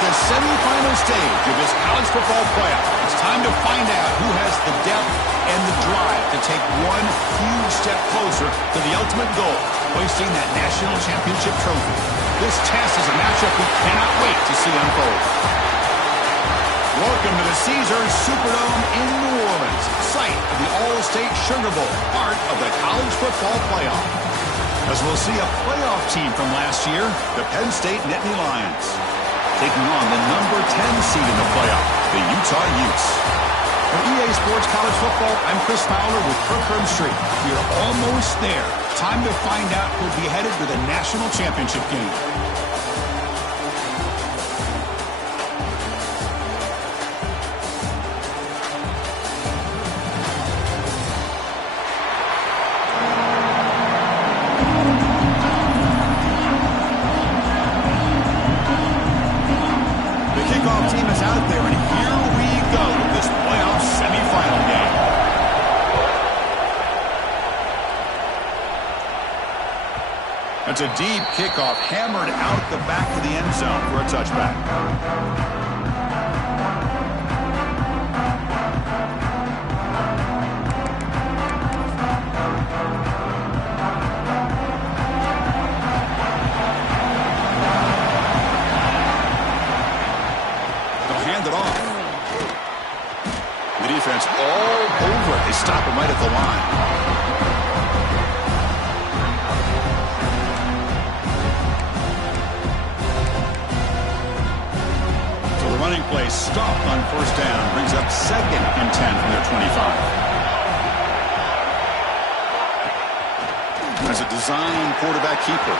The semifinal stage of this college football playoff. It's time to find out who has the depth and the drive to take one huge step closer to the ultimate goal, hoisting that national championship trophy. This test is a matchup we cannot wait to see unfold. Welcome to the Caesars Superdome in New Orleans, site of the All-State Sugar Bowl, part of the college football playoff. As we'll see a playoff team from last year, the Penn State Nittany Lions, taking on the number 10 seed in the playoff, the Utah Utes. For EA Sports College Football, I'm Chris Fowler with Kirkland Street. We are almost there. Time to find out who'll be headed to the national championship game. It's a deep kickoff, hammered out the back of the end zone for a touchback. They'll hand it off. The defense all over it. They stop him right at the line. Running play stopped on first down. Brings up 2nd and 10 from their 25. As a design quarterback keeper.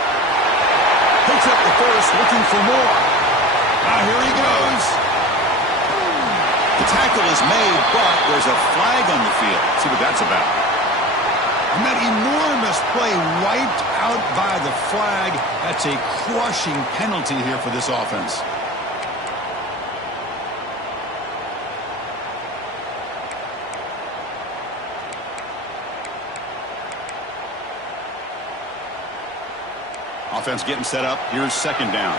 Picks up the first, looking for more. Now here he goes. The tackle is made, but there's a flag on the field. Let's see what that's about. And that enormous play wiped out by the flag. That's a crushing penalty here for this offense. Offense getting set up. Here's 2nd down.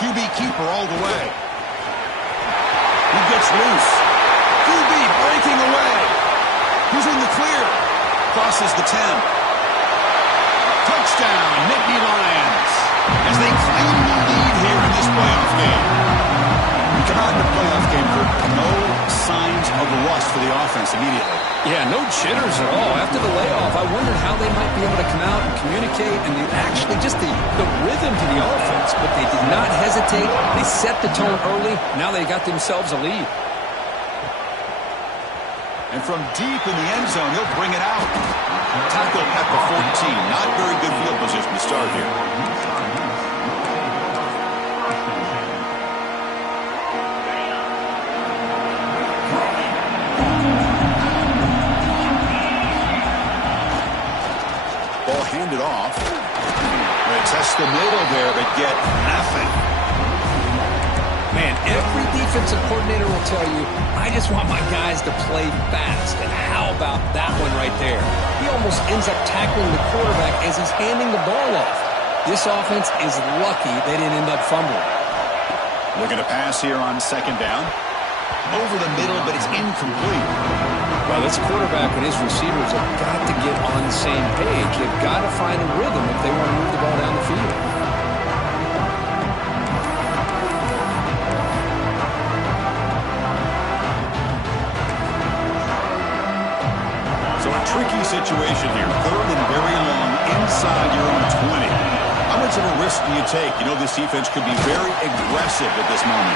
QB keeper all the way. He gets loose. QB breaking away. He's in the clear. Crosses the 10. Touchdown, Nittany Lions. As they claim the lead here in this playoff game. We come out in the playoff game, Kurt. No signs of rust for the offense immediately. Yeah, no jitters at all. After the layoff, I wondered how they might be able to come out and communicate and actually just the rhythm to the offense. But they did not hesitate. They set the tone early. Now they got themselves a lead. And from deep in the end zone, he'll bring it out. Tackle at the 14. Not very good field position to start here. Handed off. They test the middle there, but get nothing. Man, every defensive coordinator will tell you, I just want my guys to play fast. And how about that one right there? He almost ends up tackling the quarterback as he's handing the ball off. This offense is lucky they didn't end up fumbling. Looking to pass here on 2nd down. Over the middle, but it's incomplete. Well, this quarterback and his receivers have got to get on the same page. They've got to find a rhythm if they want to move the ball down the field. situation here. Third and very long inside your own 20. How much of a risk do you take? You know this defense could be very aggressive at this moment.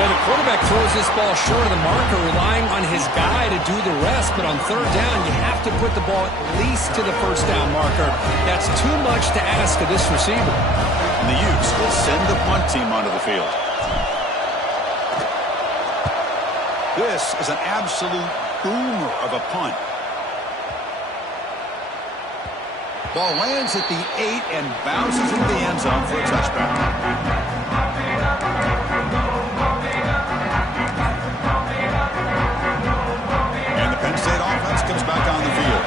Well, the quarterback throws this ball short of the marker, relying on his guy to do the rest. But on third down, you have to put the ball at least to the first down marker. That's too much to ask of this receiver. And the Utes will send the punt team onto the field. This is an absolute boomer of a punt. Ball lands at the 8 and bounces into the end zone for a touchback. And the Penn State offense comes back on the field.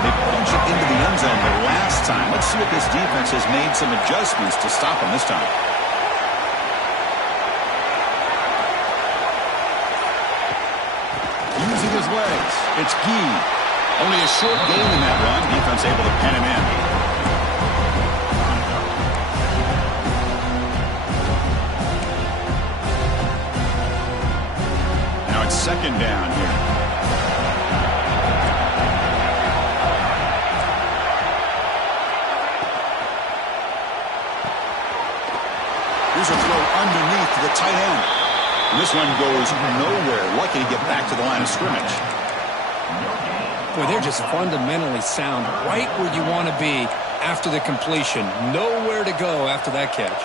They punch it into the end zone the last time. Let's see if this defense has made some adjustments to stop them this time. Using his legs, it's Gee. Only a short gain in that run. Defense able to pen him in. Now it's second down here. Here's a throw underneath to the tight end. And this one goes nowhere. Lucky to get back to the line of scrimmage. Boy, they're just fundamentally sound right where you want to be after the completion. Nowhere to go after that catch.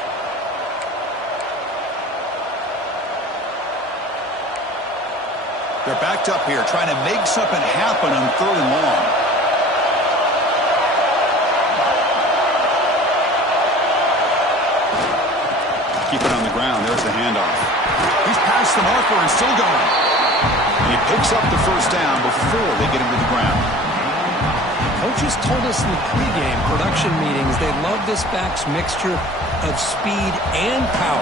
They're backed up here trying to make something happen on third and long. Keep it on the ground. There's the handoff. He's past the marker and still going. And he picks up the first down before they get him to the ground. Coaches told us in the pregame production meetings they love this back's mixture of speed and power.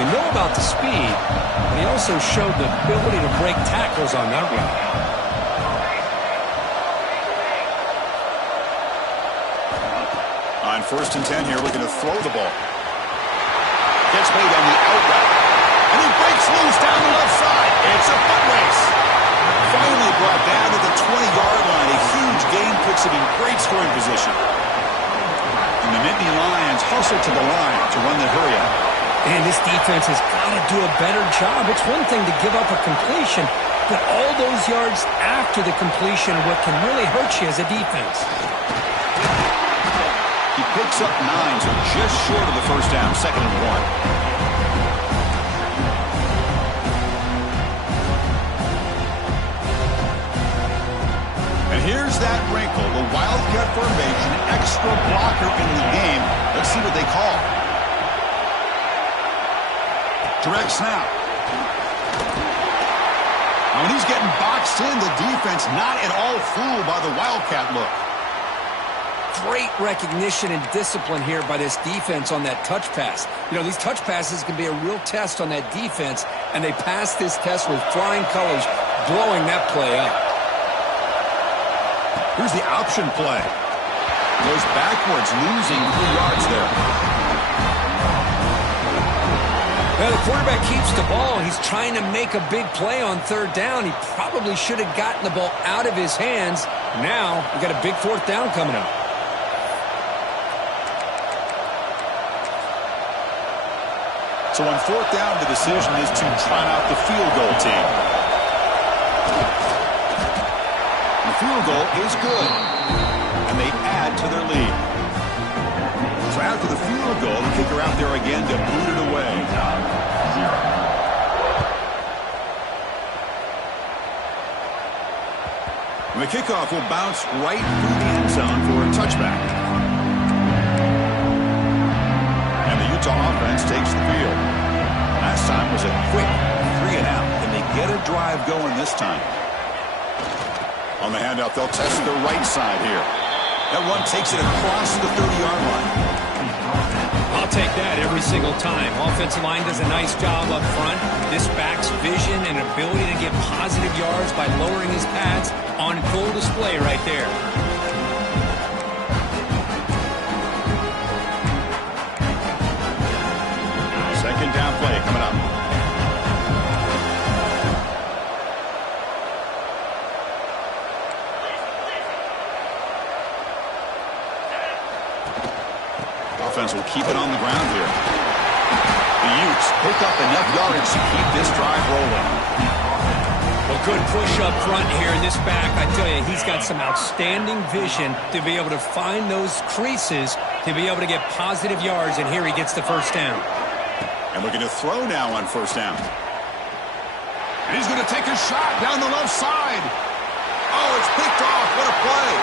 We know about the speed, but he also showed the ability to break tackles on that run. On 1st and 10 here, looking to throw the ball. Gets made on the out route. And he breaks loose down the left side. It's a foot race. Finally brought down to the 20-yard line. A huge gain puts him in great scoring position. And the Nittany Lions hustle to the line to run the hurry-up. And this defense has got to do a better job. It's one thing to give up a completion, but all those yards after the completion are what can really hurt you as a defense. He picks up 9, so just short of the first down, 2nd and 1. And here's that wrinkle, the Wildcat formation, extra blocker in the game. Let's see what they call. Direct snap. Now when he's getting boxed in, the defense not at all fooled by the Wildcat look. Great recognition and discipline here by this defense on that touch pass. You know, these touch passes can be a real test on that defense, and they passed this test with flying colors, blowing that play up. Here's the option play. Goes backwards, losing 3 yards there. Well, the quarterback keeps the ball. He's trying to make a big play on third down. He probably should have gotten the ball out of his hands. Now, we've got a big 4th down coming up. So on 4th down, the decision is to trot out the field goal team. The field goal is good, and they add to their lead. So after the field goal, the kicker out there again to boot it away. And the kickoff will bounce right through the end zone for a touchback. And the Utah offense takes the field. Last time was a quick 3 and out, and they get a drive going this time. On the handoff, they'll test the right side here. That one takes it across the 30-yard line. I'll take that every single time. Offensive line does a nice job up front. This back's vision and ability to get positive yards by lowering his pads on full display right there. Second down play coming up. pick up enough yardage to keep this drive rolling. Well, good push up front here in this back. I tell you, he's got some outstanding vision to be able to find those creases, to be able to get positive yards, and here he gets the first down. And looking to throw now on first down. And he's going to take a shot down the left side. Oh, it's picked off. What a play.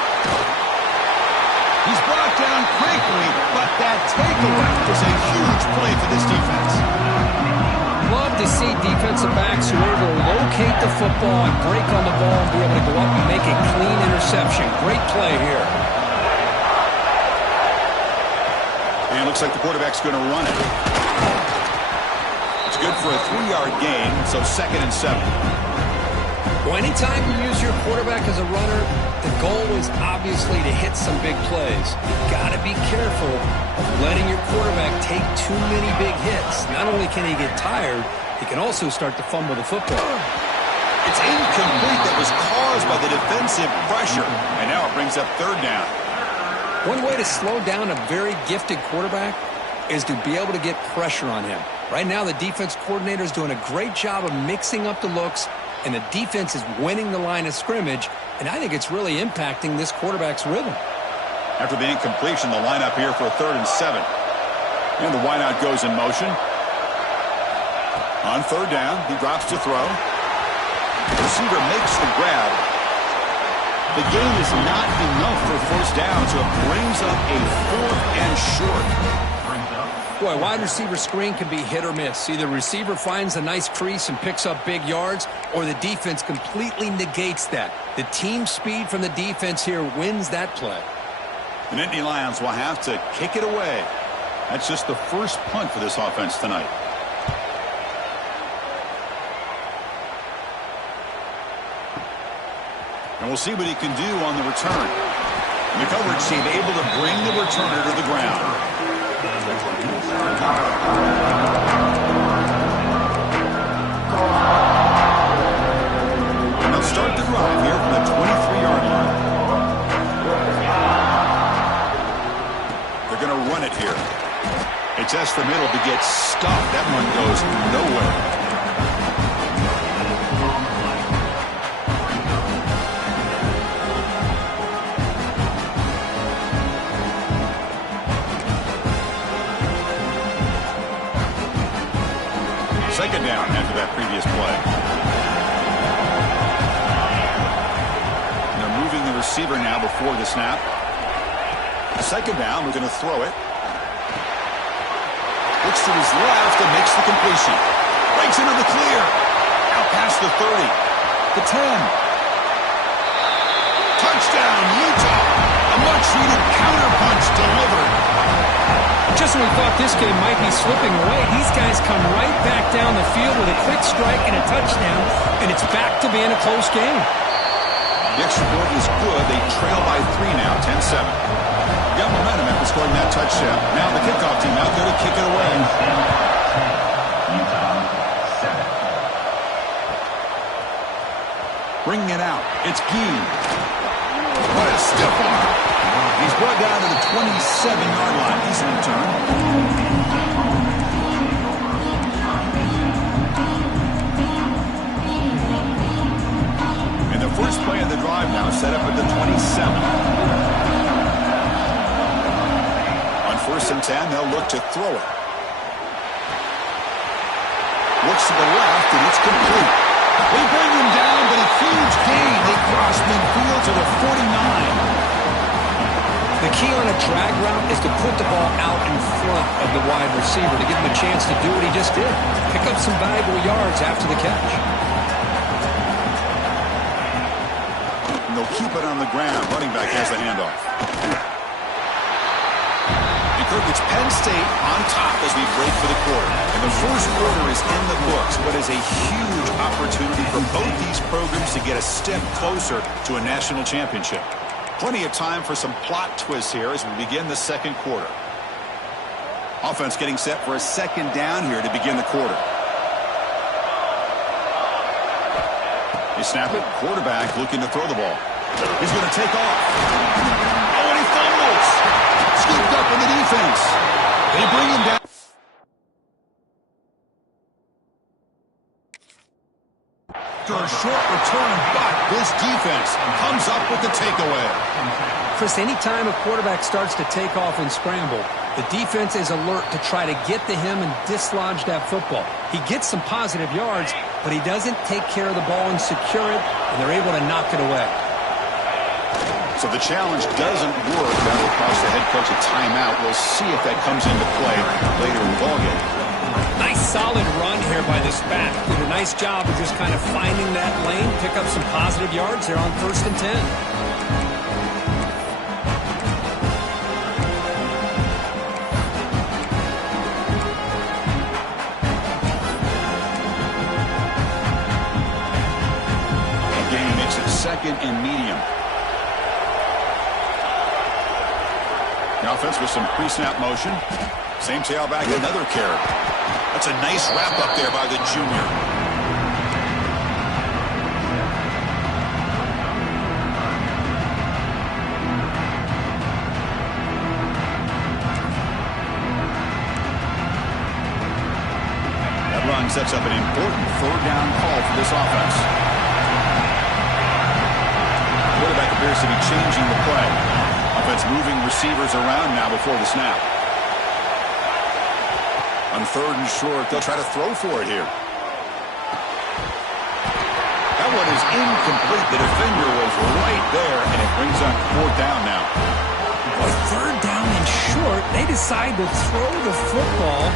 He's brought down quickly, but that takeaway is a huge play for this defense. Love to see defensive backs who are able to locate the football and break on the ball and be able to go up and make a clean interception. Great play here. And it looks like the quarterback's going to run it. It's good for a 3-yard gain, so 2nd and 7. Well, anytime you use your quarterback as a runner, the goal is obviously to hit some big plays. You've got to be careful of letting your quarterback take too many big hits. Not only can he get tired, he can also start to fumble the football. It's incomplete. That was caused by the defensive pressure. And now it brings up 3rd down. One way to slow down a very gifted quarterback is to be able to get pressure on him. Right now, the defense coordinator is doing a great job of mixing up the looks, and the defense is winning the line of scrimmage, and I think it's really impacting this quarterback's rhythm. After the incompletion, the lineup here for a 3rd and 7. And the wideout goes in motion. On 3rd down, he drops to throw. The receiver makes the grab. The gain is not enough for first down, so it brings up a 4th and short. Boy, wide receiver screen can be hit or miss. Either receiver finds a nice crease and picks up big yards, or the defense completely negates that. The team speed from the defense here wins that play. The Nittany Lions will have to kick it away. That's just the first punt for this offense tonight. And we'll see what he can do on the return. And the coverage team able to bring the returner to the ground. And they'll start the drive here from the 23-yard line. They're going to run it here. They test the middle to get stuffed. That one goes nowhere. Second down after that previous play. And they're moving the receiver now before the snap. Second down, we're going to throw it. Looks to his left and makes the completion. Breaks into the clear. Out past the 30. The 10. Touchdown, Utah. A much-needed counterpunch delivered. Just when we thought this game might be slipping away, these guys come right back down the field with a quick strike and a touchdown, and it's back to being a close game. The extra point is good. They trail by 3 now, 10-7. Got momentum after scoring that touchdown. Now the kickoff team out there to kick it away. Bringing it out. It's Gee. What a stiff arm. He's brought down to the 27-yard line. Decent return. And the first play of the drive now set up at the 27. On 1st and 10, they'll look to throw it. Looks to the left, and it's complete. They bring him down, but a huge gain. They cross midfield to the 49. The key on a drag route is to put the ball out in front of the wide receiver to give him a chance to do what he just did. Pick up some valuable yards after the catch. And they'll keep it on the ground. Running back has the handoff. And Kirk, it's Penn State on top as we break for the quarter. And the first quarter is in the books, but is a huge opportunity for both these programs to get a step closer to a national championship. Plenty of time for some plot twists here as we begin the second quarter. Offense getting set for a second down here to begin the quarter. They snap it. Quarterback looking to throw the ball. He's going to take off. Oh, and he fumbles. Scooped up in the defense. They bring him down. after a short return, but this defense comes up with the takeaway. Chris, anytime a quarterback starts to take off and scramble, the defense is alert to try to get to him and dislodge that football. He gets some positive yards, but he doesn't take care of the ball and secure it, and they're able to knock it away. So the challenge doesn't work. That will cost the head coach a timeout. We'll see if that comes into play later in the ballgame. Nice solid run here by this back. Did a nice job of just kind of finding that lane, pick up some positive yards. They're on 1st and 10. Again, makes it 2nd and medium. The offense with some pre-snap motion. Same tailback, another carry. That's a nice wrap up there by the junior. That run sets up an important 3rd down call for this offense. The quarterback appears to be changing the play. Offense moving receivers around now before the snap. On 3rd and short, they'll try to throw for it here. That one is incomplete. The defender was right there, and it brings up 4th down now. Boy, 3rd down and short. They decide to throw the football,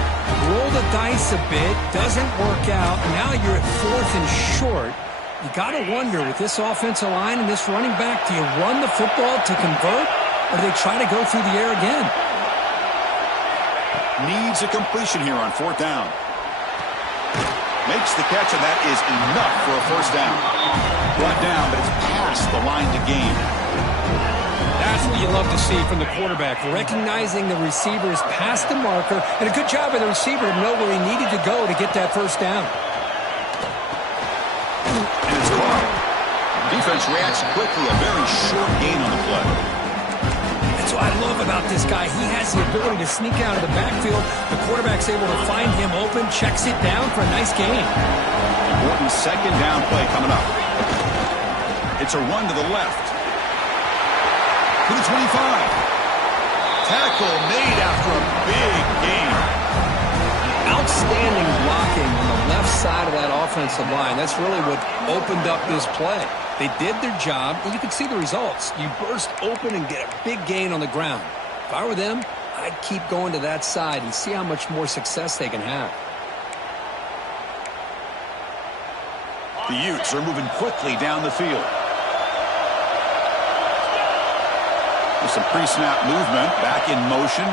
roll the dice a bit, doesn't work out. Now you're at 4th and short. You got to wonder, with this offensive line and this running back, do you run the football to convert, or do they try to go through the air again? Needs a completion here on 4th down. Makes the catch, and that is enough for a 1st down. Brought down, but it's past the line to gain. That's what you love to see from the quarterback, recognizing the receiver is past the marker, and a good job by the receiver to know where he needed to go to get that 1st down. And it's caught. Defense reacts quickly, a very short gain on the play. That's what I love about this guy. He has the ability to sneak out of the backfield. The quarterback's able to find him open, checks it down for a nice gain. Important 2nd down play coming up. It's a run to the left. To the 25. Tackle made after a big gain. Outstanding blocking on the left side of that offensive line. That's really what opened up this play. They did their job, and you can see the results. You burst open and get a big gain on the ground. If I were them, I'd keep going to that side and see how much more success they can have. The Utes are moving quickly down the field. With some pre-snap movement, back in motion.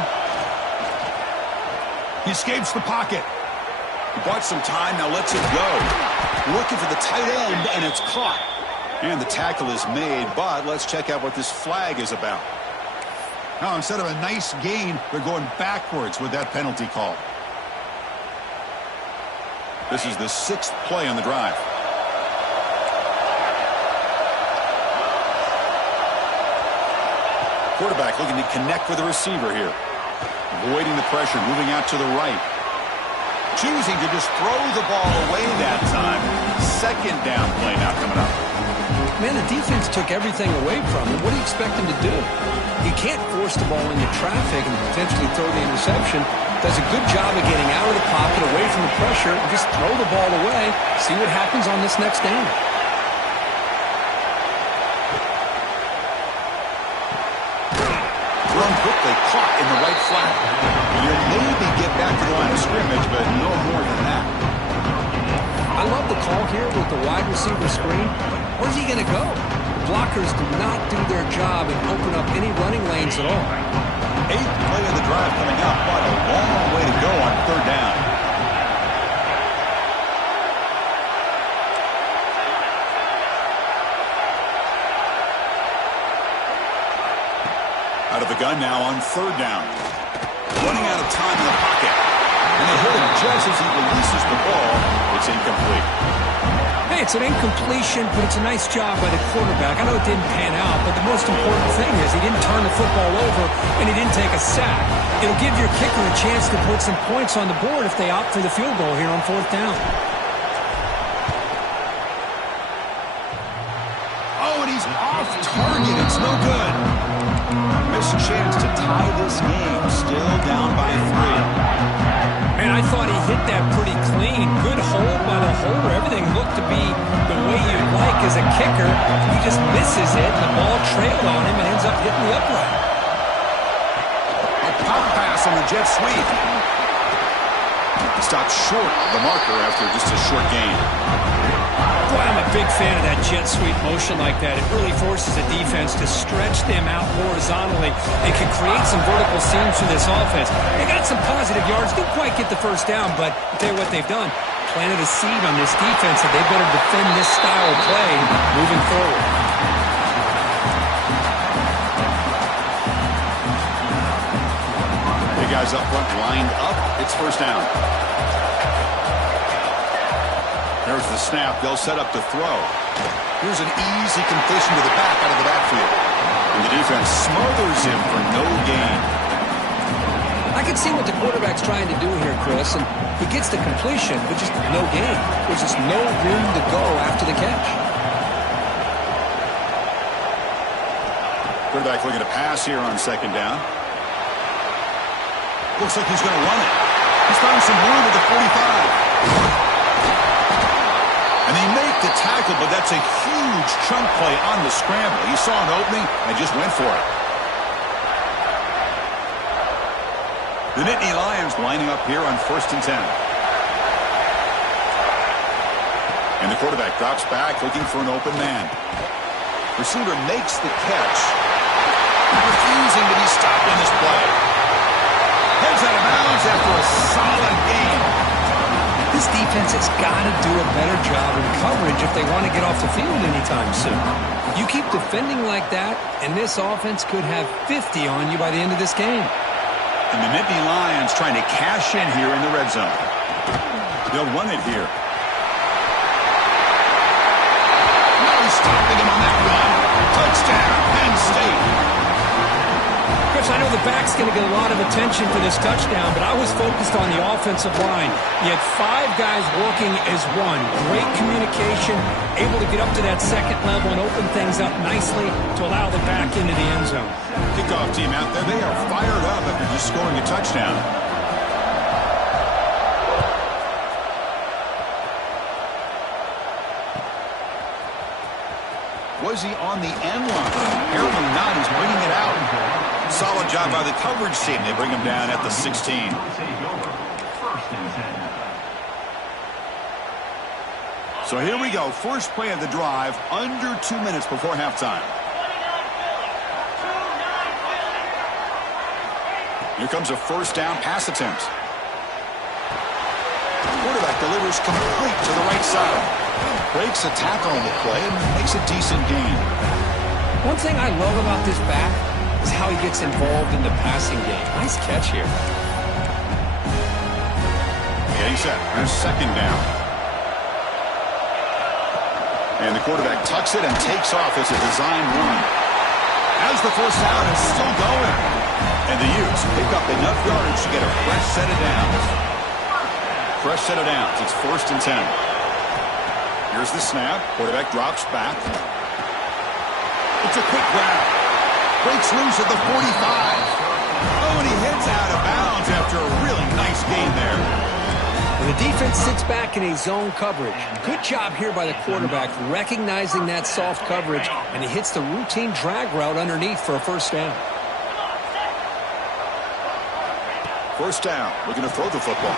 He escapes the pocket. He bought some time, now lets it go. Looking for the tight end, and it's caught. And the tackle is made, but let's check out what this flag is about. Now, instead of a nice gain, they're going backwards with that penalty call. This is the 6th play on the drive. Quarterback looking to connect with the receiver here. Avoiding the pressure, moving out to the right. Choosing to just throw the ball away that time. 2nd down play now coming up. Man, the defense took everything away from him. What do you expect him to do? You can't force the ball into traffic and potentially throw the interception. Does a good job of getting out of the pocket, away from the pressure, and just throw the ball away. See what happens on this next down. Run quickly, caught in the right flat. You'll maybe get back to the line of scrimmage, but no more than that. I love the call here with the wide receiver screen, but where's he going to go? The blockers do not do their job and open up any running lanes at all. 8th play of the drive coming up, but a long way to go on 3rd down. Out of the gun now on 3rd down. Running out of time in the pocket. And they hit him just as he releases the ball. It's incomplete. Hey, it's an incompletion, but it's a nice job by the quarterback. I know it didn't pan out, but the most important thing is he didn't turn the football over and he didn't take a sack. It'll give your kicker a chance to put some points on the board if they opt for the field goal here on 4th down. off target. It's no good. Missed chance to tie this game. Still down by 3. Man, I thought he hit that pretty clean. Good hold by the holder. Everything looked to be the way you'd like as a kicker. He just misses it. The ball trailed on him and ends up hitting the upright. A pop pass on the jet sweep. Stopped short of the marker after just a short gain. Boy, I'm a big fan of that jet sweep motion like that. It really forces the defense to stretch them out horizontally and can create some vertical seams for this offense. They got some positive yards. Didn't quite get the first down, but I'll tell you what they've done. Planted a seed on this defense that they better defend this style of play moving forward. The guys up front lined up. It's first down. There's the snap. They'll set up to throw. Here's an easy completion to the back out of the backfield. And the defense smothers him for no gain. I can see what the quarterback's trying to do here, Chris, and he gets the completion, but just no gain. There's just no room to go after the catch. Quarterback looking to pass here on second down. Looks like he's going to run it. He's found some room at the 45. And they make the tackle, but that's a huge chunk play on the scramble. He saw an opening and just went for it. The Nittany Lions lining up here on 1st and 10. And the quarterback drops back looking for an open man. Receiver makes the catch. Refusing to be stopped on this play. Heads out of bounds after a solid game. This defense has got to do a better job in coverage if they want to get off the field anytime soon. You keep defending like that, and this offense could have 50 on you by the end of this game. And the Nittany Lions trying to cash in here in the red zone. They'll run it here. Now he's stopping him on that run. Touchdown, Penn State. Chris, I know the back's going to get a lot of attention for this touchdown, but I was focused on the offensive line. You had 5 guys working as one. Great communication, able to get up to that second level and open things up nicely to allow the back into the end zone. Kickoff team out there, they are fired up after just scoring a touchdown. Was he on the end line? Apparently not. He's bringing it out. Solid job by the coverage team. They bring him down at the 16. So here we go. First play of the drive, under 2 minutes before halftime. Here comes a first down pass attempt. Quarterback delivers complete to the right side. Breaks a tackle on the play and makes a decent gain. One thing I love about this back is how he gets involved in the passing game. Nice catch here. Getting set. There's second down. And the quarterback tucks it and takes off as a design run. As the first down is still going. And the Utes pick up enough yardage to get a fresh set of downs. Fresh set of downs. It's 1st and 10. Here's the snap. Quarterback drops back. It's a quick grab. Breaks loose at the 45. Oh, and he heads out of bounds after a really nice gain there. And the defense sits back in a zone coverage. Good job here by the quarterback recognizing that soft coverage, and he hits the routine drag route underneath for a first down. First down. Looking to throw the football.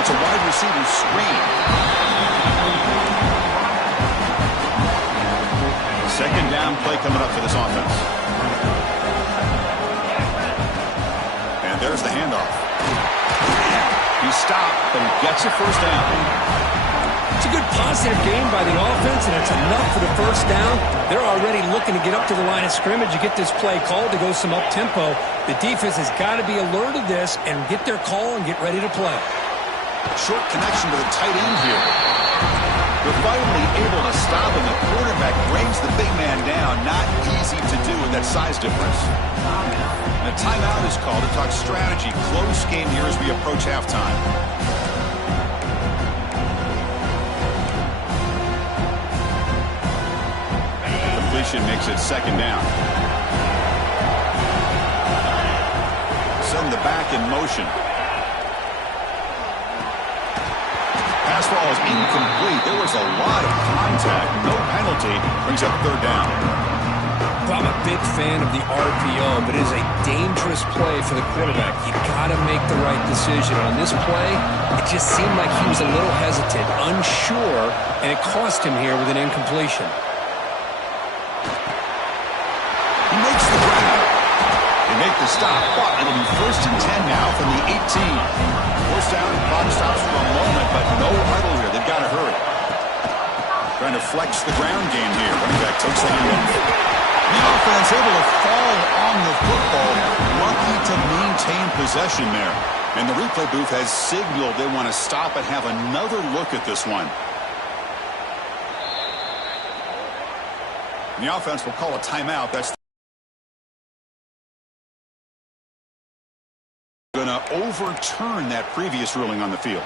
It's a wide receiver screen. Second down play coming up for this offense. And there's the handoff. He stopped, but he gets a first down. It's a good positive game by the offense, and it's enough for the first down. They're already looking to get up to the line of scrimmage to get this play called to go some up-tempo. The defense has got to be alert of this and get their call and get ready to play. Short connection to the tight end here. They're finally able to stop him. The quarterback brings the big man down. Not easy to do with that size difference. And a timeout is called to talk strategy. Close game here as we approach halftime. completion makes it second down. Send the back in motion. Pass ball is incomplete. There was a lot of contact. No penalty. Brings up third down. Well, I'm a big fan of the RPO, but it is a dangerous play for the quarterback. You got to make the right decision. On this play, it just seemed like he was a little hesitant, unsure, and it cost him here with an incompletion. He makes the grab. They make the stop, but it'll be 1st and 10 now from the 18. Forced down, clock stops for a moment, but no huddle here. They've got to hurry. Trying to flex the ground game here. Running back takes the hand. The offense able to fall on the football. Lucky to maintain possession there. And the replay booth has signaled they want to stop and have another look at this one. And the offense will call a timeout. That's going to overturn that previous ruling on the field.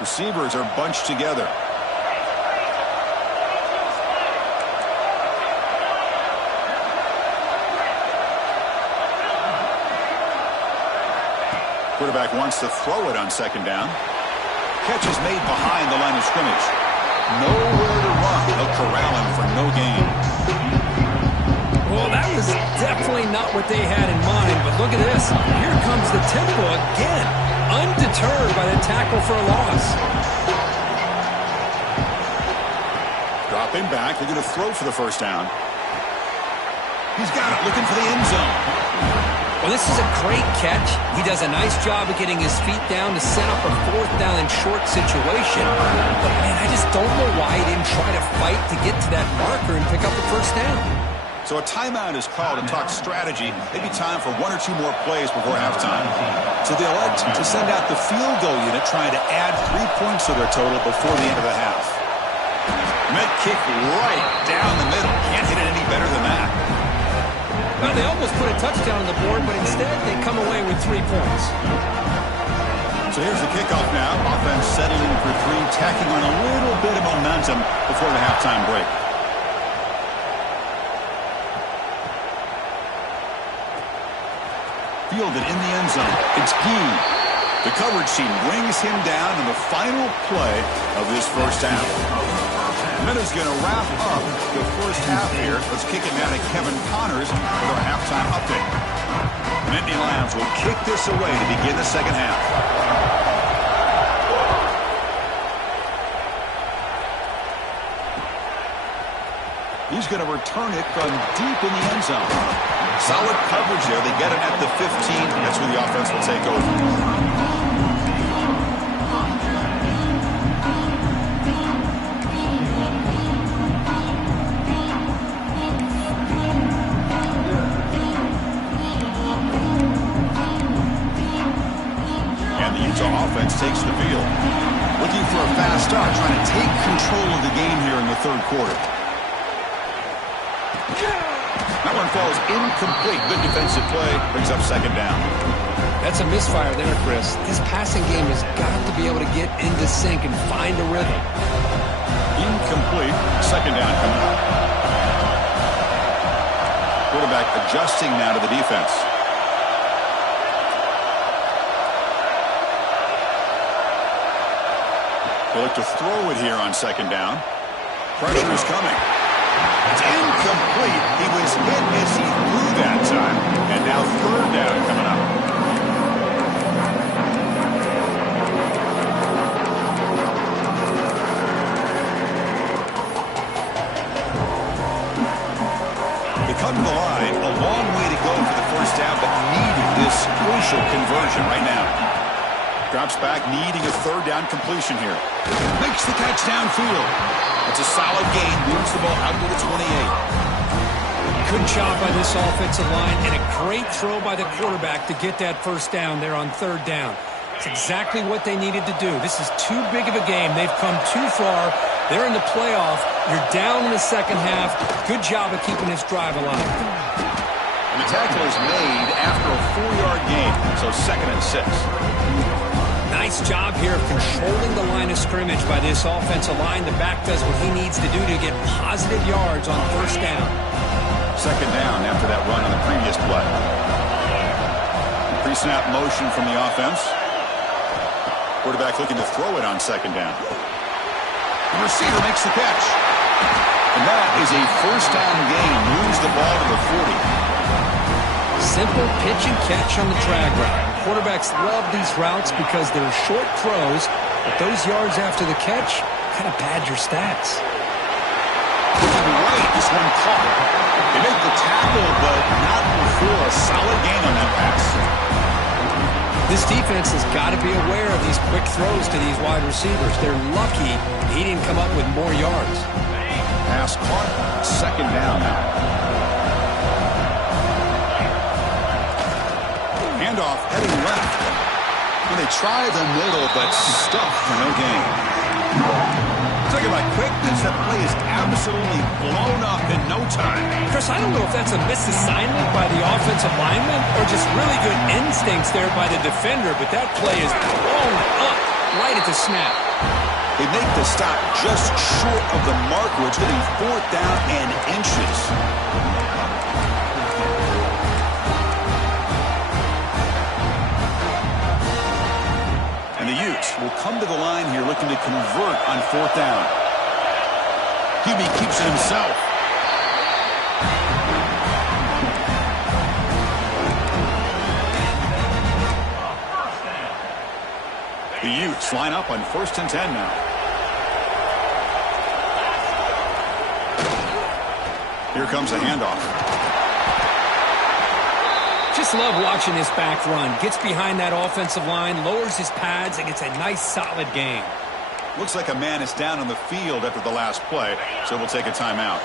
Receivers are bunched together. Quarterback wants to throw it on second down. Catch is made behind the line of scrimmage. Nowhere to run. They'll corral him for no gain. Well, that was definitely not what they had in mind, but look at this. Here comes the tempo again. Undeterred by the tackle for a loss. Dropping back. They're going to throw for the first down. He's got it, looking for the end zone. Well, this is a great catch. He does a nice job of getting his feet down to set up a 4th down and short situation. But, man, I just don't know why he didn't try to fight to get to that marker and pick up the first down. So a timeout is called to talk strategy. Maybe time for 1 or 2 more plays before halftime. So they elect to send out the field goal unit, trying to add 3 points to their total before the end of the half. Met kick right down the middle. Can't hit it any better than that. Well, they almost put a touchdown on the board, but instead they come away with 3 points. So here's the kickoff now. Offense settling for 3, tacking on a little bit of momentum before the halftime break. Fielded in the end zone. It's Gee. The coverage team brings him down in the final play of this first half. Minutes going to wrap up the first half here. Let's kick it now to Kevin Connors for our halftime update. The Nittany Lions will kick this away to begin the second half. He's going to return it from deep in the end zone. Solid coverage there. They get it at the 15. That's where the offense will take over. Offense takes the field. Looking for a fast start, trying to take control of the game here in the third quarter. That one falls incomplete. Good defensive play. Brings up second down. That's a misfire there, Chris. This passing game has got to be able to get into sync and find a rhythm. Incomplete. Second down coming up. Quarterback adjusting now to the defense. They look to throw it here on second down. Pressure is coming. It's incomplete. He was hit as he threw that time. And now third down coming up. They come to the line. A long way to go for the first down, but needing this crucial conversion right now. Drops back, needing a third down completion here. Makes the catch downfield. It's a solid gain. Moves the ball out to the 28. Good job by this offensive line, and a great throw by the quarterback to get that first down there on third down. It's exactly what they needed to do. This is too big of a game. They've come too far. They're in the playoff. You're down in the second half. Good job of keeping this drive alive. And the tackle is made after a 4-yard gain, so 2nd and 6. Nice job here of controlling the line of scrimmage by this offensive line. The back does what he needs to do to get positive yards on first down. Second down after that run on the previous play. Pre-snap motion from the offense. Quarterback looking to throw it on second down. The receiver makes the catch. And that is a first down gain. Moves the ball to the 40. Simple pitch and catch on the drag route. Quarterbacks love these routes because they're short throws, but those yards after the catch kind of pad your stats. Right, this one caught. They make the tackle, but not before a solid gain on that pass. This defense has got to be aware of these quick throws to these wide receivers. They're lucky he didn't come up with more yards. Pass caught. Second down now. Handoff heading left. And they try the middle, but stuffed for no gain. Talk about quickness. That play is absolutely blown up in no time. Chris, I don't know if that's a misassignment by the offensive lineman or just really good instincts there by the defender, but that play is blown up right at the snap. They make the stop just short of the marker. It's going to be fourth down and inches. And the Utes will come to the line here looking to convert on fourth down. QB keeps it himself. The Utes line up on 1st and 10 now. Here comes the handoff. Just love watching this back run. Gets behind that offensive line, lowers his pads, and gets a nice solid gain. Looks like a man is down on the field after the last play, so we'll take a timeout.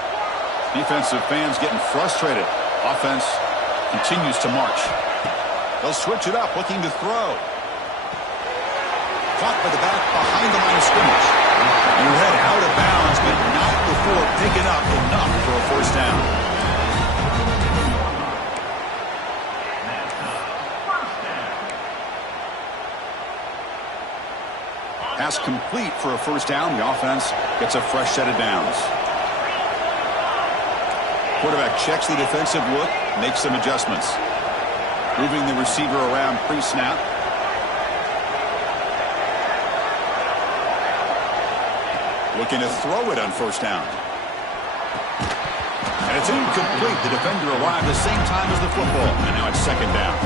Defensive fans getting frustrated. Offense continues to march. They'll switch it up, looking to throw. Caught by the back behind the line of scrimmage. And read out of bounds, but not before picking up enough for a first down. Pass complete for a first down. The offense gets a fresh set of downs. Quarterback checks the defensive look, makes some adjustments. Moving the receiver around pre-snap. Looking to throw it on first down. And it's incomplete. The defender arrived the same time as the football. And now it's second down.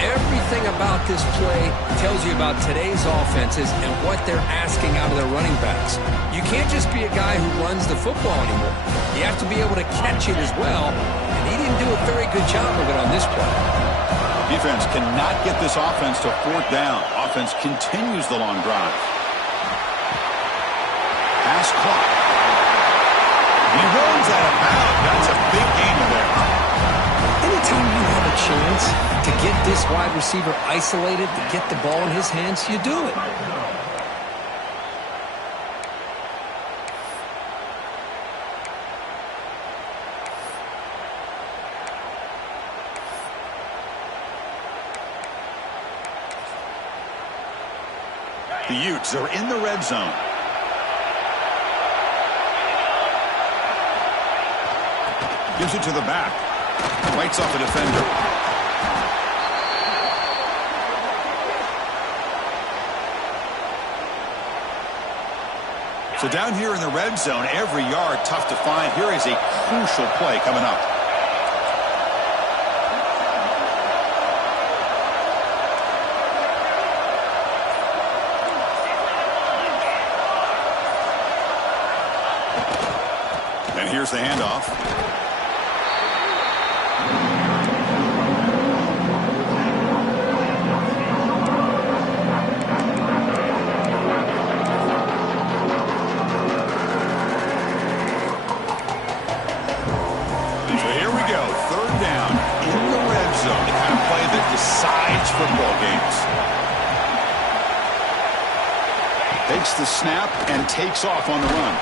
Everything about this play tells you about today's offenses and what they're asking out of their running backs. You can't just be a guy who runs the football anymore. You have to be able to catch it as well, and he didn't do a very good job of it on this play. Defense cannot get this offense to fourth down. Offense continues the long drive. Pass caught. He runs out of bounds. That's a big gain there. Anytime you have a chance to get this wide receiver isolated, to get the ball in his hands, you do it. The Utes are in the red zone. Gives it to the back. Fights off the defender. So down here in the red zone, every yard tough to find. Here is a crucial play coming up. And here's the handoff. Football games. Takes the snap and takes off on the run.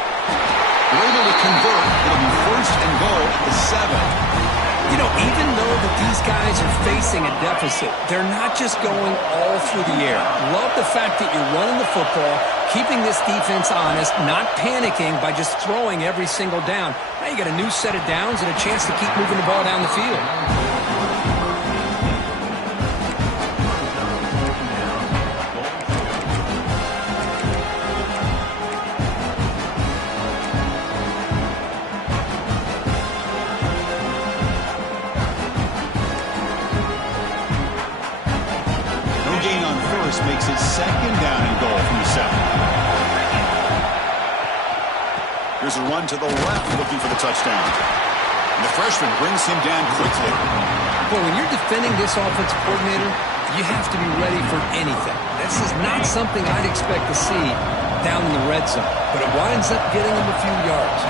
They're able to convert. It'll be first and goal at the 7. You know, even though that these guys are facing a deficit, they're not just going all through the air. Love the fact that you're running the football, keeping this defense honest, not panicking by just throwing every single down. Now you got a new set of downs and a chance to keep moving the ball down the field. Makes it second down and goal from the 7. Here's a run to the left looking for the touchdown. And the freshman brings him down quickly. Well, when you're defending this offensive coordinator, you have to be ready for anything. This is not something I'd expect to see down in the red zone, but it winds up getting him a few yards.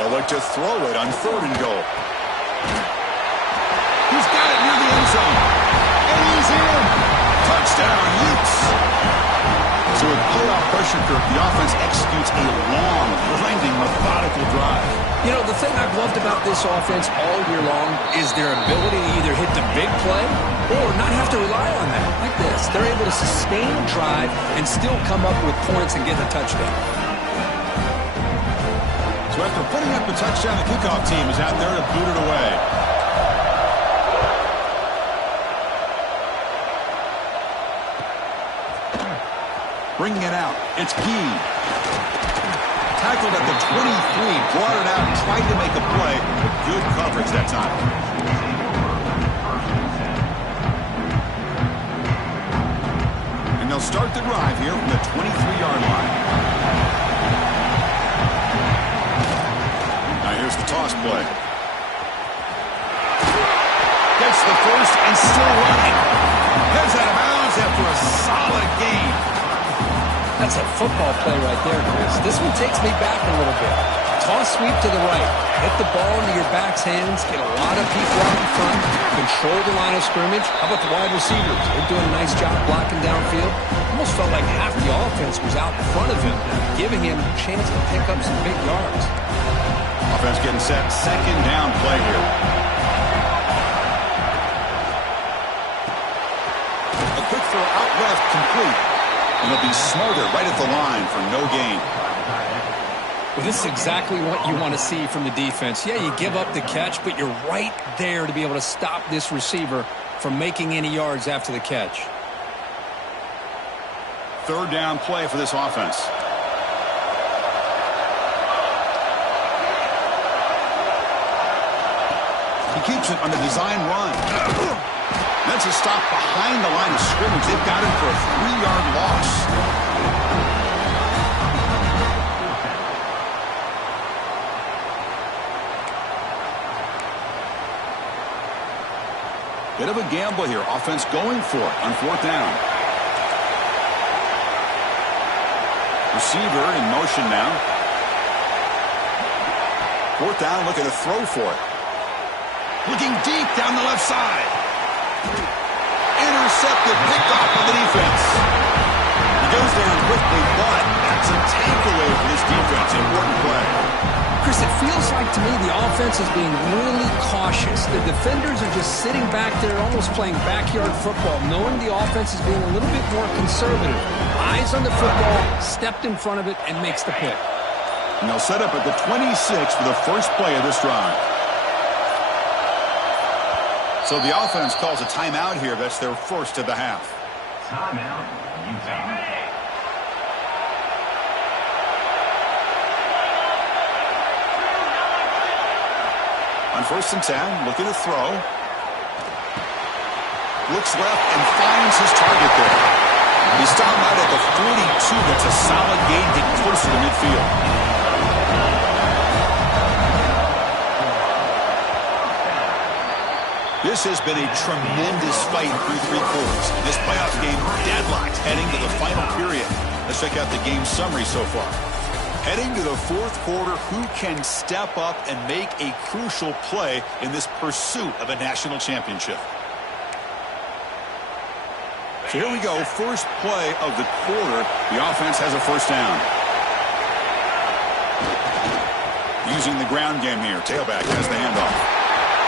They'll look to throw it on 3rd and goal. He's got it near the end zone. And he's in. Touchdown, Utes. So with playoff pressure, the offense executes a long, grinding, methodical drive. You know, the thing I've loved about this offense all year long is their ability to either hit the big play or not have to rely on that. Like this. They're able to sustain a drive and still come up with points and get the touchdown. So after putting up the touchdown, the kickoff team is out there to boot it away. Bringing it out, it's Gee. Tackled at the 23, brought it out, tried to make a play, but good coverage that time. And they'll start the drive here from the 23-yard line. Here's the toss play. Gets the first and still running. Heads out of bounds after a solid gain. That's a football play right there, Chris. This one takes me back a little bit. Toss sweep to the right. Hit the ball into your back's hands. Get a lot of people out in front. Control the line of scrimmage. How about the wide receivers? They're doing a nice job blocking downfield. Almost felt like half the offense was out in front of him, giving him a chance to pick up some big yards. Offense getting set. Second down play here. A quick throw out left, complete. And they'll be smarter right at the line for no gain. Well, this is exactly what you want to see from the defense. Yeah, you give up the catch, but you're right there to be able to stop this receiver from making any yards after the catch. Third down play for this offense. He keeps it on the design run. That's a stop behind the line of scrimmage. They've got him for a 3-yard loss. Bit of a gamble here. Offense going for it on 4th down. Receiver in motion now. 4th down, looking to throw for it. Looking deep down the left side. Intercepted, picked off by the defense. He goes down quickly, but that's a takeaway for this defense. Important play. Chris, it feels like to me the offense is being really cautious. The defenders are just sitting back there almost playing backyard football, knowing the offense is being a little bit more conservative. Eyes on the football, stepped in front of it, and makes the pick. And they'll set up at the 26 for the first play of this drive. So the offense calls a timeout here. That's their first of the half. Timeout, Utah. On 1st and 10, looking to throw. Looks left and finds his target there. He's stopped out at the 42. That's a solid gain, getting closer to midfield. This has been a tremendous fight through 3 quarters. This playoff game deadlocked heading to the final period. Let's check out the game summary so far. Heading to the 4th quarter, who can step up and make a crucial play in this pursuit of a national championship? So here we go, first play of the quarter. The offense has a first down. Using the ground game here. Tailback has the handoff.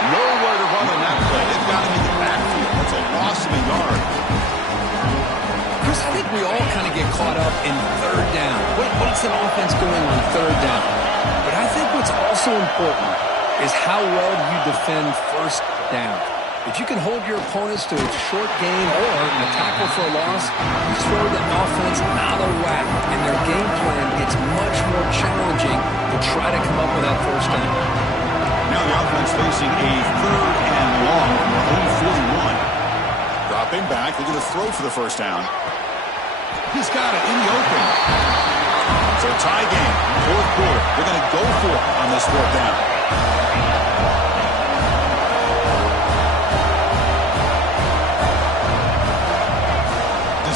Nowhere to run on that play. They've got him in the backfield. That's a loss of a yard. Chris, I think we all kind of get caught up in third down. What's an offense doing on third down? But I think what's also important is how well do you defend first down. If you can hold your opponents to a short gain or a tackle for a loss, you throw the offense out of whack, and their game plan gets much more challenging to try to come up with that first down. Now the offense facing a third and long from their own 41. Dropping back, they're going to throw for the first down. He's got it in the open. So tie game, fourth quarter. They're going to go for it on this fourth down.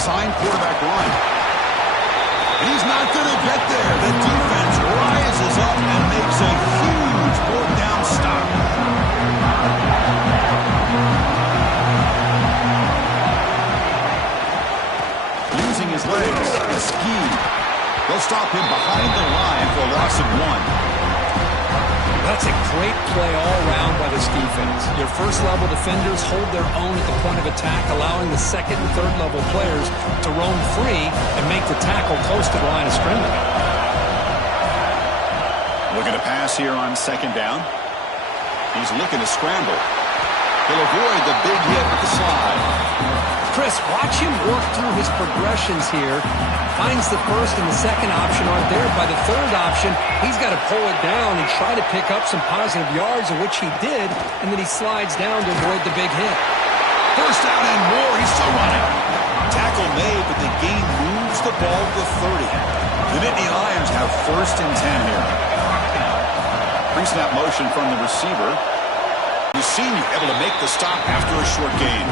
Design quarterback run. He's not going to get there. The defense rises up and makes a huge fourth down stop. Using his legs, a ski. They'll stop him behind the line for a loss of 1. That's a great play all around by this defense. Your first-level defenders hold their own at the point of attack, allowing the second and third-level players to roam free and make the tackle close to the line of scrimmage. Looking to pass here on second down. He's looking to scramble. He'll avoid the big hit with the slide. Chris, watch him work through his progressions here. Finds the first and the second option aren't there. By the third option, he's got to pull it down and try to pick up some positive yards, of which he did, and then he slides down to avoid the big hit. First down and more. He's still running. Tackle made, but the gain moves the ball to 30. The Nittany Lions have first and 10 here. Pre-snap motion from the receiver. The senior able to make the stop after a short gain.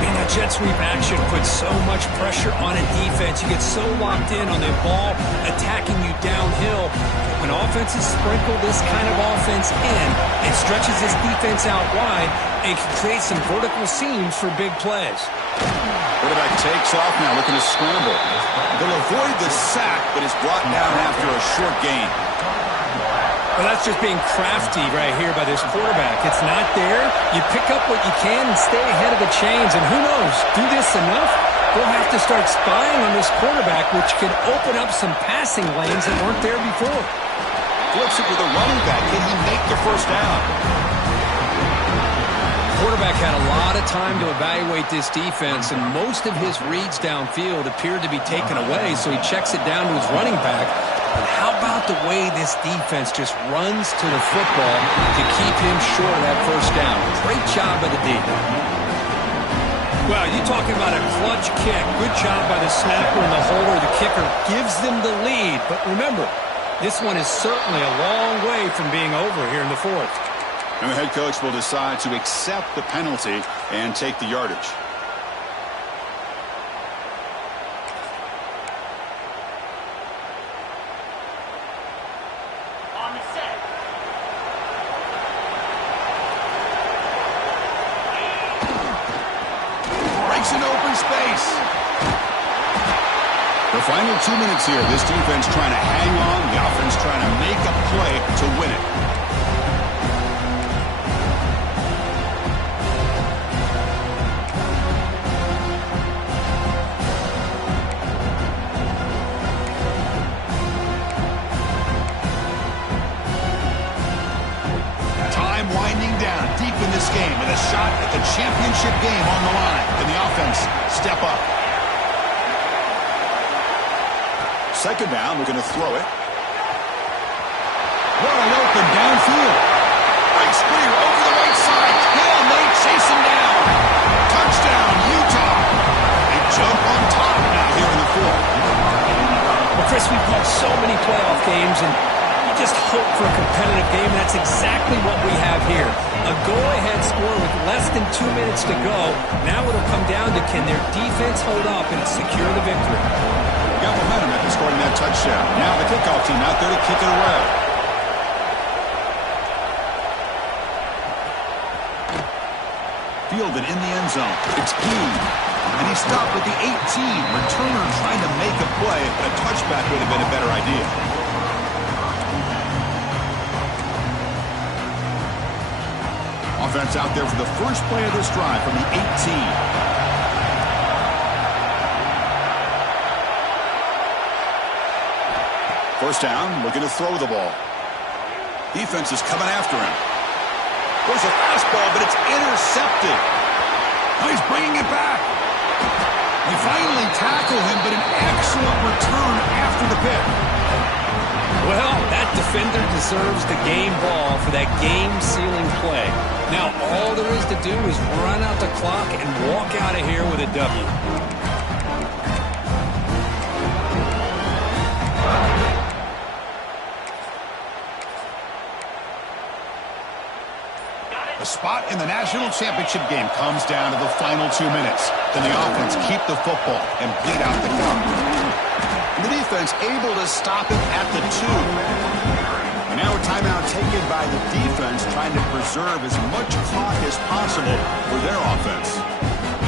Man, that jet sweep action puts so much pressure on a defense. You get so locked in on the ball attacking you downhill. When offenses sprinkle this kind of offense in, it stretches this defense out wide and can create some vertical seams for big plays. Quarterback takes off now, looking to scramble. They'll avoid the sack, but is brought down after a short gain. Well, that's just being crafty right here by this quarterback. It's not there. You pick up what you can and stay ahead of the chains. And who knows, do this enough, we'll have to start spying on this quarterback, which can open up some passing lanes that weren't there before. Flips it with a running back. Can he make the first down? Quarterback had a lot of time to evaluate this defense, and most of his reads downfield appeared to be taken away, so he checks it down to his running back. But how about the way this defense just runs to the football to keep him short of that first down? Great job by the D. Well, you talking about a clutch kick. Good job by the snapper and the holder. The kicker gives them the lead. But remember, this one is certainly a long way from being over here in the fourth. And the head coach will decide to accept the penalty and take the yardage. Breaks an open space. The final 2 minutes here. This defense trying to hang on. The offense trying to make a play to win it. Game with a shot at the championship game on the line. Can the offense step up? Second down, we're going to throw it. Wide open downfield. Breaks clear over the right side. Hill may chase him down. Touchdown, Utah. They jump on top now here in the fourth. Well, Chris, we've watched so many playoff games, and you just hope for a competitive game. That's exactly what we have here. A go-ahead score with less than 2 minutes to go. Now it'll come down to can their defense hold up and secure the victory. Got momentum after scoring that touchdown. Now the kickoff team out there to kick it away. Fielded in the end zone. It's key. And he stopped at the 18. Returner trying to make a play, but a touchback would have been a better idea. Offense out there for the first play of this drive from the 18. First down, looking to throw the ball. Defense is coming after him. There's a fastball, but it's intercepted. Oh, he's bringing it back. They finally tackle him, but an excellent return after the pick. Well, that defender deserves the game ball for that game-sealing play. Now, all there is to do is run out the clock and walk out of here with a W. The spot in the national championship game comes down to the final 2 minutes. Can the offense keep the football and bleed out the clock? The defense able to stop it at the 2. And now a timeout taken by the defense, trying to preserve as much clock as possible for their offense.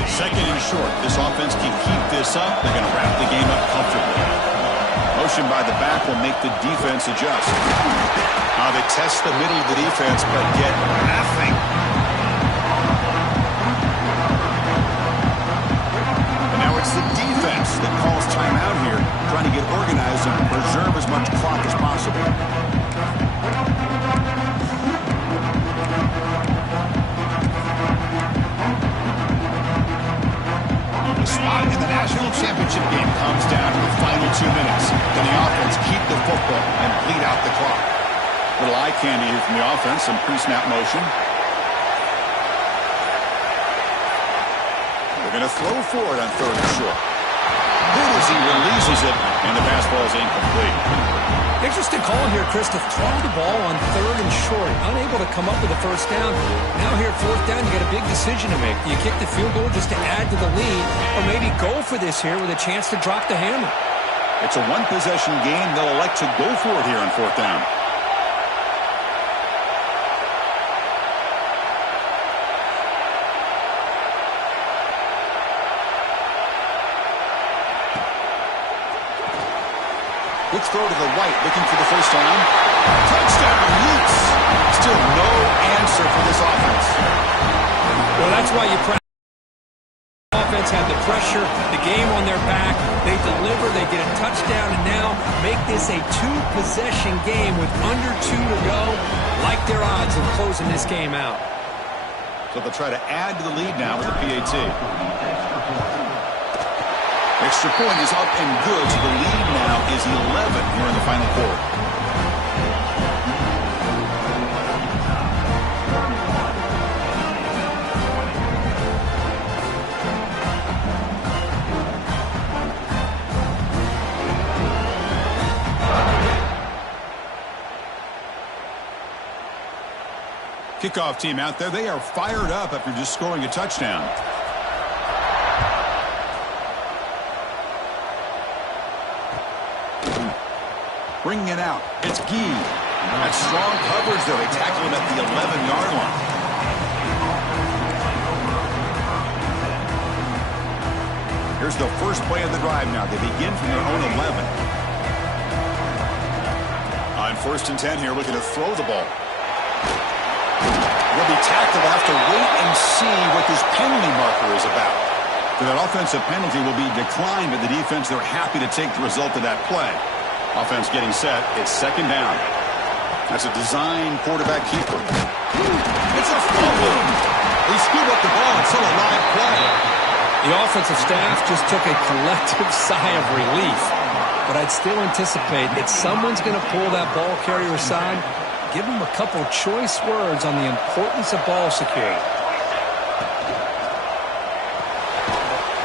Second and short. This offense can keep this up. They're going to wrap the game up comfortably. Motion by the back will make the defense adjust. Now they test the middle of the defense, but get nothing. And now it's the defense that calls timeout here, trying to get organized and preserve as much clock as possible. The spot in the national championship game comes down to the final 2 minutes. Can the offense keep the football and bleed out the clock? Little eye candy here from the offense, some pre-snap motion. They're going to throw for it on third and short. Good as he releases it, and the pass ball is incomplete. Interesting call here, Chris, to throw the ball on third and short. Unable to come up with a first down. Now here at fourth down, you got a big decision to make. Do you kick the field goal just to add to the lead, or maybe go for this here with a chance to drop the hammer? It's a one-possession game. They'll elect to go for it here on fourth down. Quick throw to the right, looking for the first down. Touchdown, Utes. Still no answer for this offense. Well, that's why you practice. Offense had the pressure, the game on their back. They deliver, they get a touchdown, and now make this a two-possession game with under 2 to go. Like their odds of closing this game out. So they'll try to add to the lead now with the PAT. Extra point is up and good, so the lead now is 11 here in the final quarter. Kickoff team out there, they are fired up after just scoring a touchdown. Bringing it out. It's Gee. That strong coverage there. They tackle him at the 11-yard line. Here's the first play of the drive now. They begin from their own 11. On first and 10 here, looking to throw the ball. Will be tackled. They'll have to wait and see what this penalty marker is about. For that offensive penalty will be declined by the defense. They're happy to take the result of that play. Offense getting set. It's second down. That's a design quarterback keeper. It's a fumble. They scoop up the ball. It's still a live play. The offensive staff just took a collective sigh of relief. But I'd still anticipate that someone's going to pull that ball carrier aside, give them a couple choice words on the importance of ball security.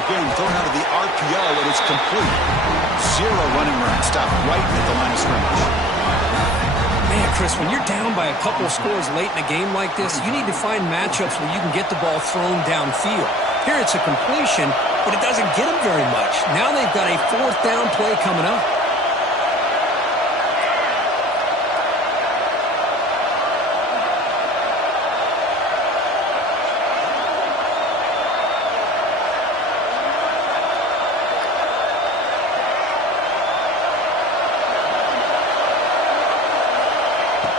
Again, thrown out of the RPO, and it's complete. 0 running room. Stopped right at the line of scrimmage. Man, Chris, when you're down by a couple of scores late in a game like this, you need to find matchups where you can get the ball thrown downfield. Here it's a completion, but it doesn't get them very much. Now they've got a fourth down play coming up.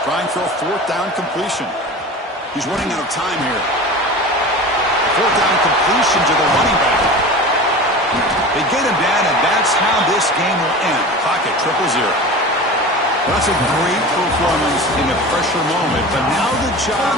Trying for a fourth down completion. He's running out of time here. Fourth down completion to the running back. They get him down, and that's how this game will end. Pocket 0-0. That's a great performance in a pressure moment, but now the job